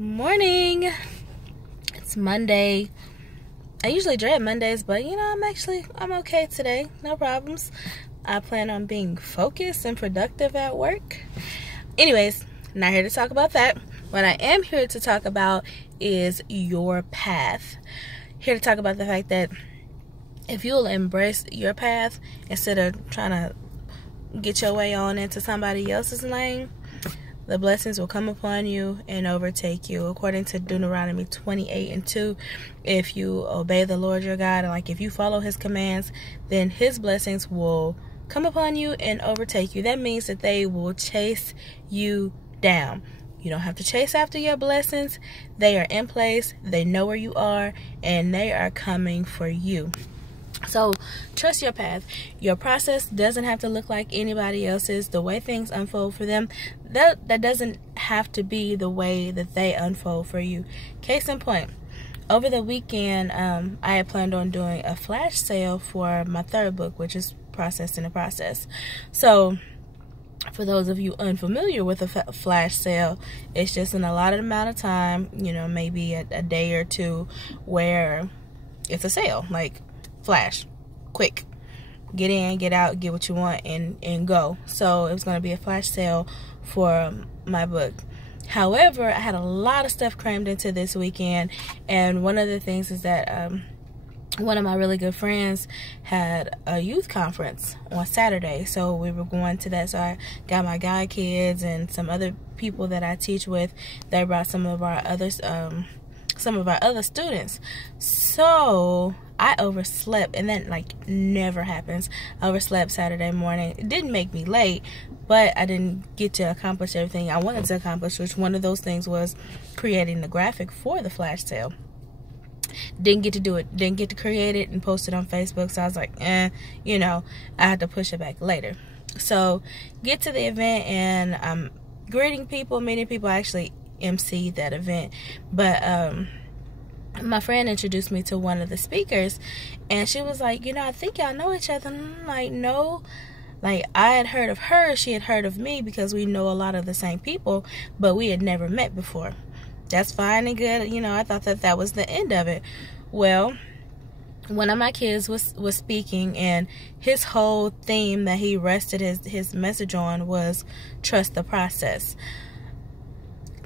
Morning. It's Monday. I usually dread Mondays, but I'm okay today. No problems. I plan on being focused and productive at work. Anyways, not here to talk about that. What I am here to talk about is your path. Here to talk about the fact that if you'll embrace your path instead of trying to get your way on into somebody else's lane, the blessings will come upon you and overtake you. According to Deuteronomy 28:2, if you obey the Lord your God, and if you follow his commands, then his blessings will come upon you and overtake you. That means that they will chase you down. You don't have to chase after your blessings. They are in place. They know where you are, and they are coming for you. So trust your path. Your process doesn't have to look like anybody else's. The way things unfold for them, that doesn't have to be the way that they unfold for you. Case in point, over the weekend, I had planned on doing a flash sale for my third book, which is Process in the Process. So for those of you unfamiliar with a flash sale, it's just an allotted amount of time, maybe a day or two, where it's a sale, flash, quick, get in, get out, get what you want, and go. So it was going to be a flash sale for my book. However, I had a lot of stuff crammed into this weekend, and one of the things is that one of my really good friends had a youth conference on Saturday, so we were going to that. So I got my guy kids and some other people that I teach with. They brought some of our other students. So I overslept, and that never happens. I overslept Saturday morning. It didn't make me late, but I didn't get to accomplish everything I wanted to accomplish, which one of those things was creating the graphic for the flash sale. Didn't get to do it, didn't get to create it and post it on Facebook. So I was like, I had to push it back later. So get to the event, and I'm greeting people, meeting people. I actually emceed that event, but my friend introduced me to one of the speakers, and she was like, I think y'all know each other. And I'm like, no. I had heard of her, she had heard of me, because we know a lot of the same people, but we had never met before. That's fine and good. I thought that was the end of it. Well, one of my kids was speaking, and his whole theme that he rested his message on was trust the process.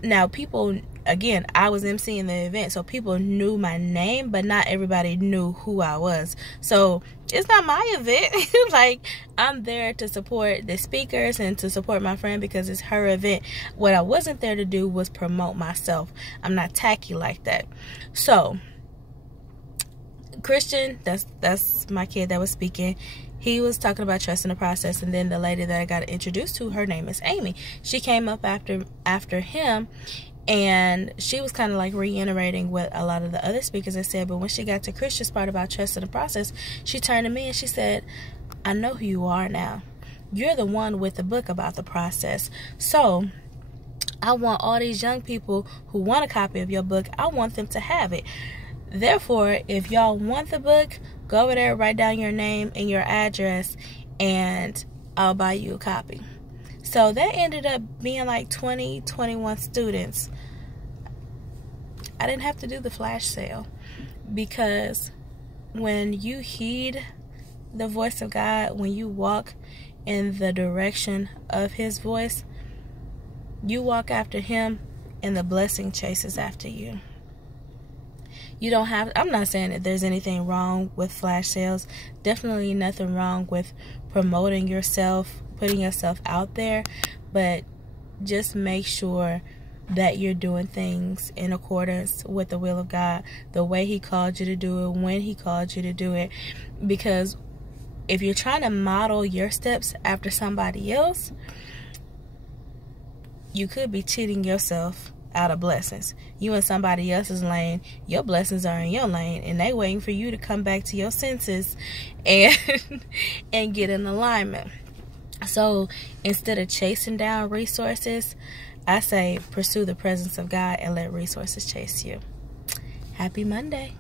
Now, people, again, I was emceeing the event, so people knew my name, but not everybody knew who I was. So it's not my event. I'm there to support the speakers and to support my friend because it's her event. What I wasn't there to do was promote myself. I'm not tacky like that. So Christian, that's my kid that was speaking. He was talking about trusting the process, and then the lady that I got introduced to, her name is Amy. She came up after him, and she was kind of reiterating what a lot of the other speakers had said. But when she got to Christian's part about trusting the process, she turned to me and she said, I know who you are now. You're the one with the book about the process. So I want all these young people who want a copy of your book, I want them to have it. Therefore, if y'all want the book, go over there, write down your name and your address, and I'll buy you a copy. So that ended up being 20, 21 students. I didn't have to do the flash sale, because when you heed the voice of God, when you walk in the direction of his voice, you walk after him, and the blessing chases after you. You don't have, I'm not saying that there's anything wrong with flash sales. Definitely nothing wrong with promoting yourself, putting yourself out there, but just make sure that you're doing things in accordance with the will of God, the way he called you to do it, when he called you to do it. Because if you're trying to model your steps after somebody else, you could be cheating yourself out of blessings. You in somebody else's lane, your blessings are in your lane, and they waiting for you to come back to your senses and get in alignment. So instead of chasing down resources, I say pursue the presence of God and let resources chase you. Happy Monday.